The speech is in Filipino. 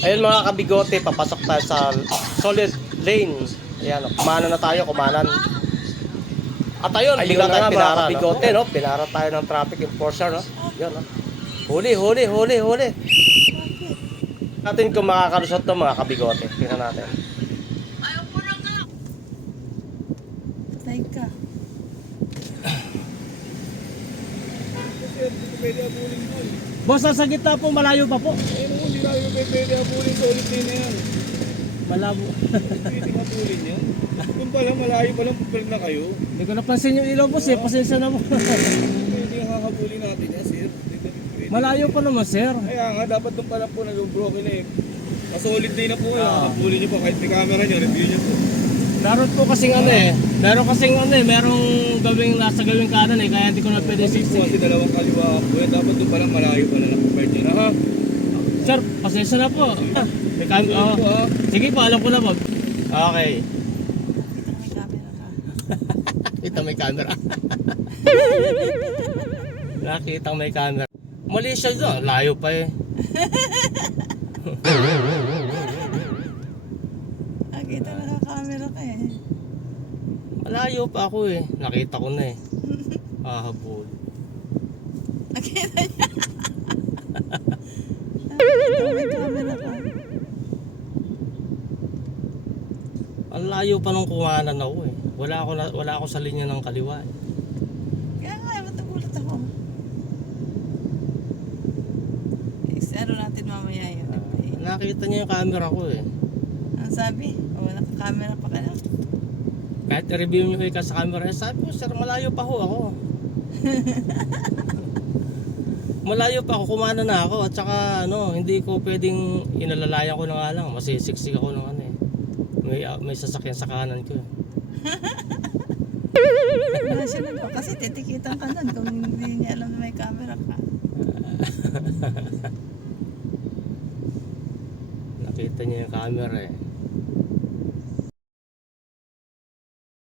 Ayun mga kabigote, papasok tayo sa solid lane. Ayan, kumanan na tayo, kumanan. At ayun, bigla tayo pinara, kabigote, no? Pinara tayo ng traffic enforcer, no? Yun, no? Huli. Natin kung makakalusot to mga kabigote. Tingnan natin. Patay ka. Pwede abulin doon. Boss, sa gitna po, malayo pa po. Eh, hindi tayo pwede abulin sa ulit din na yan. Malabo. Pwede abulin yan. Kung pala malayo pa lang, pupil na kayo. Hindi ko napansin yung ilaw, boss, eh. Pasensya na po. Pwede yung kakabulin natin yan, sir. Pwede. Malayo pa naman, sir. Kaya nga, dapat doon pa lang po nag-broken na eh. Masolid day na po kayo. Kakabulin nyo po, kahit may camera nyo, review nyo po. Meron po kasing merong nasa gawing kanan eh, kaya hindi ko na pwede Kasi po kasi dalawang kaliwa po yan. Dapat doon pa lang malayo pa lang pwede nyo na ha. Sir, pasensya na po. May camera. Po, ha? Sige po, alam ko na po. Okay. Kita may camera ka. Nakita may camera. Mali siya doon, layo pa eh. Nakita naka-camera ka eh. Malayo pa ako eh. Nakita ko na eh. Habol. Nakita niya. Nakita may camera ka. Ang layo pa nung kuhanan ako eh. Wala ako sa linya ng kaliwa eh. Kaya nga, ba't nagulat ako? Ano natin mamaya yun. Nakita niya yung camera ko eh. Ang sabi? O, naka-camera pa ka na? Kahit i-review niyo kayo sa camera, eh, sabi ko, sir, malayo pa ho ako. Malayo pa ako, kumana na ako. At saka, hindi ko pwedeng inalalayan ko na nga lang. Masisiksik ako ng ano eh. May sasakyan sa kanan ko eh. Wala siya nagawa. Kasi titikitan ka nun kung hindi niya alam na may camera ka. Nakita niya yung camera eh.